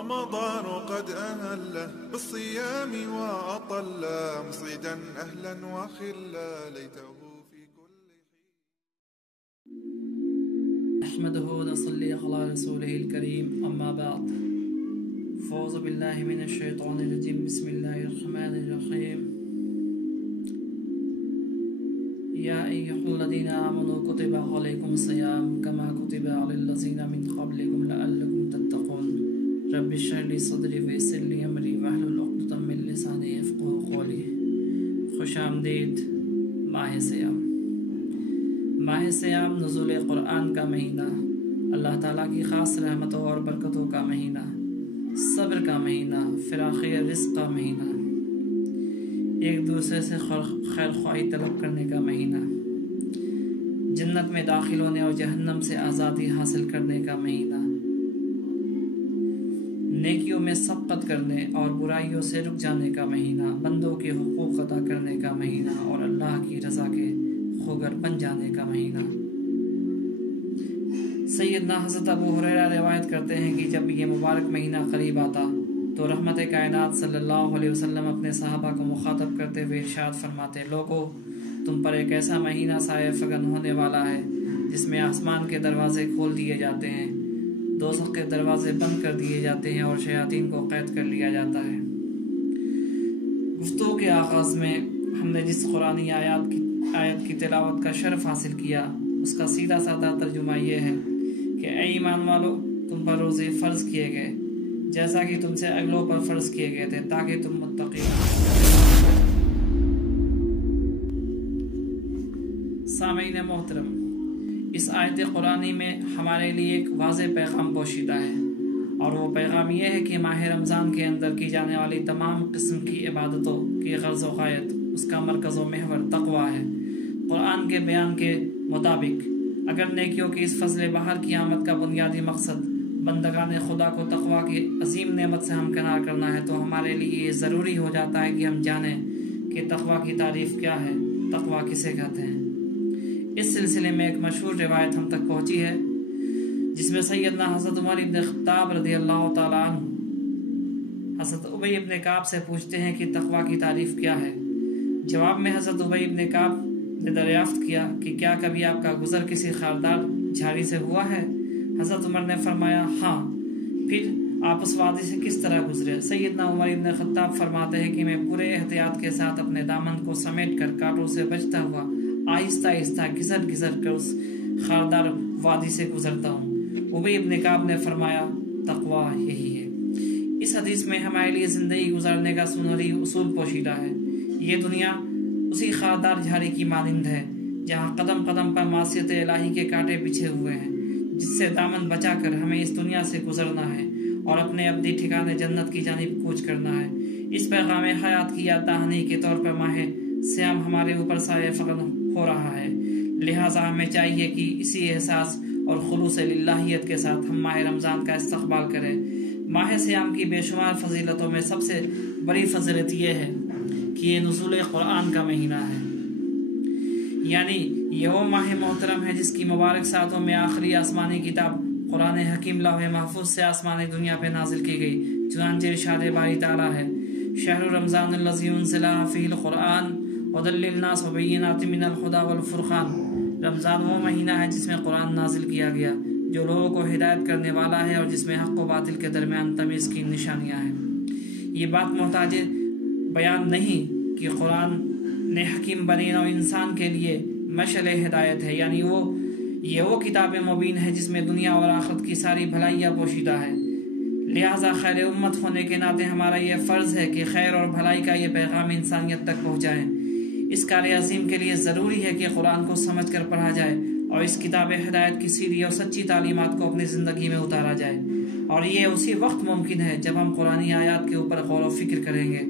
رمضان قد أهل بالصيام وأطل مصعدا أهلا وخلا ليته في كل حين نحمده ونصلي على رسوله الكريم أما بعد فأعوذ بالله من الشيطان الرجيم بسم الله الرحمن الرحيم يا أيها الذين آمنوا كتب عليكم الصيام كما كتب على الذين من قبلكم لعلكم تتقون رب اشرح لي صدري ويسر لي أمري واحلل عقدة من لساني يفقهوا قولي. خوش آمدید ماہ سیام. ماہ سیام نزول قرآن کا مہینہ، اللہ تعالیٰ کی خاص رحمتوں اور برکتوں کا مہینہ، صبر کا مہینہ، فراخ رزق کا مہینہ، ایک دوسرے سے خیر خواہی طلب کرنے کا مہینہ، جنت میں داخل ہونے اور جہنم سے آزادی حاصل کرنے کا مہینہ، نیکیوں میں سبقت کرنے اور برائیوں سے رک جانے کا مہینہ، بندوں کے حقوق ادا کرنے کا مہینہ اور اللہ کی رضا کے خوگر بن جانے کا مہینہ۔ سیدنا حضرت ابو ہریرہ روایت کرتے ہیں کہ جب یہ مبارک مہینہ قریب آتا تو رحمت کائنات صلی اللہ علیہ وسلم اپنے صحابہ کو مخاطب کرتے ہوئے ارشاد فرماتے: لوگو، تم پر ایک ایسا مہینہ سایہ فگن ہونے والا ہے جس میں آسمان کے دروازے کھول دیے جاتے ہیں، دوزخ کے دروازے بند کر دیے جاتے ہیں اور شیاطین کو قید کر لیا جاتا ہے۔ گفتگو کے آغاز میں ہم نے جس قرآنی آیت کی تلاوت کا شرف حاصل کیا، اس کا سیدھا سادہ ترجمہ یہ ہے کہ اے ایمان والو، تم پر روزے فرض کیے گئے جیسا کہ تم سے اگلوں پر فرض کیے گئے تھے تاکہ تم متقی ہو۔ سامعین محترم، اس آیت قرآنی میں ہمارے لیے ایک واضح پیغام پوشیدہ ہے، اور وہ پیغام یہ ہے کہ ماہ رمضان کے اندر کی جانے والی تمام قسم کی عبادتوں کی غرض و غایت، اس کا مرکز و محور تقویٰ ہے۔ قرآن کے بیان کے مطابق اگر نیکیوں کی اس فضل بہار کی آمد کا بنیادی مقصد بندگان خدا کو تقویٰ کی عظیم نعمت سے ہمکنار کرنا ہے، تو ہمارے لیے یہ ضروری ہو جاتا ہے کہ ہم جانیں کہ تقویٰ کی تعریف کیا ہے، تقویٰ کسے کہتے ہیں۔ اس سلسلے میں ایک مشہور روایت ہم تک پہنچی ہے جس میں سیدنا حضرت عمر بن خطاب رضی اللہ تعالیٰ عنہ حضرت ابی بن کعب سے پوچھتے ہیں کہ تقویٰ کی تعریف کیا ہے۔ جواب میں حضرت ابی بن کعب نے دریافت کیا کہ کیا کبھی آپ کا گزر کسی خاردار جھاڑی سے ہوا ہے؟ حضرت عمر نے فرمایا ہاں۔ پھر آپ اس وادی سے کس طرح گزرے؟ سیدنا عمر بن خطاب فرماتے ہیں کہ میں پورے احتیاط کے ساتھ اپنے دامن کو سمیٹ کر کانٹوں سے بچتا ہوا آہستہ آہستہ گھسر کر اس خاردار وادی سے گزرتا ہوں۔ ابی بن کعب نے فرمایا تقویٰ یہی ہے۔ اس حدیث میں ہمارے لیے زندگی گزارنے کا سنہری اصول پوشیدہ ہے۔ یہ دنیا اسی خاردار جھاڑی کی مانند ہے جہاں قدم قدم پر معصیت الہی کے کانٹے بچھے ہوئے ہیں، جس سے دامن بچا کر ہمیں اس دنیا سے گزرنا ہے اور اپنے ابدی ٹھکانے جنت کی جانب کوچ کرنا ہے۔ اس پیغام حیات کی یاد دہانی کے طور پر ماہ سیام ہمارے اوپر سایہ فگن ہو رہا ہے، لہٰذا ہمیں چاہیے کہ اسی احساس اور خلوص للہیت کے ساتھ ہم ماہ رمضان کا استقبال کریں۔ ماہ سیام کی بے شمار فضیلتوں میں سب سے بڑی فضیلت یہ ہے کہ یہ نزول قرآن کا مہینہ ہے، یعنی یہ وہ ماہ محترم ہے جس کی مبارک ساعتوں میں آخری آسمانی کتاب قرآن حکیم لوح محفوظ سے آسمانی دنیا پہ نازل کی گئی۔ چنانچہ ارشاد باری تعالیٰ ہے: شہر رمضان الذی انزل فیہ القرآن ھدی للناس وبینات من الہدی والفرقان۔ رمضان وہ مہینہ ہے جس میں قرآن نازل کیا گیا، جو لوگوں کو ہدایت کرنے والا ہے اور جس میں حق و باطل کے درمیان تمیز کی نشانیاں ہیں۔ یہ بات محتاج بیان نہیں کہ قرآن نے حکیم بنی نوع انسان کے لیے مشعل ہدایت ہے، یعنی یہ وہ کتاب مبین ہے جس میں دنیا اور آخرت کی ساری بھلائیاں پوشیدہ ہے۔ لہٰذا خیر امت ہونے کے ناطے ہمارا یہ فرض ہے کہ خیر اور بھلائی کا یہ پیغام انسانیت تک پہنچائیں۔ اس کار عظیم کے لیے ضروری ہے کہ قرآن کو سمجھ کر پڑھا جائے اور اس کتاب ہدایت کی سیدھی اور سچی تعلیمات کو اپنی زندگی میں اتارا جائے، اور یہ اسی وقت ممکن ہے جب ہم قرآنی آیات کے اوپر غور و فکر کریں گے۔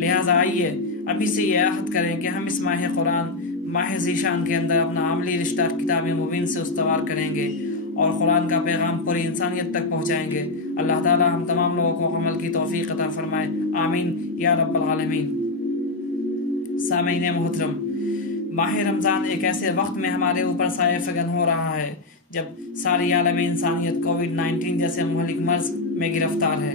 لہٰذا آئیے ابھی سے یہ عہد کریں کہ ہم اس ماہ قرآن، ماہ ذیشان کے اندر اپنا عملی رشتہ کتاب مبین سے استوار کریں گے اور قرآن کا پیغام پوری انسانیت تک پہنچائیں گے۔ اللہ تعالی ہم تمام لوگوں کو عمل کی توفیق عطا فرمائے، آمین یا رب العالمین۔ سامعین محترم، ماہ رمضان ایک ایسے وقت میں ہمارے اوپر سایہ فگن ہو رہا ہے جب ساری عالم انسانیت کووڈ-19 جیسے مہلک مرض میں گرفتار ہے۔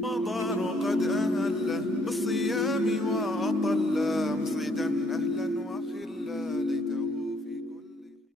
رمضان قد أهله بالصيام وأطله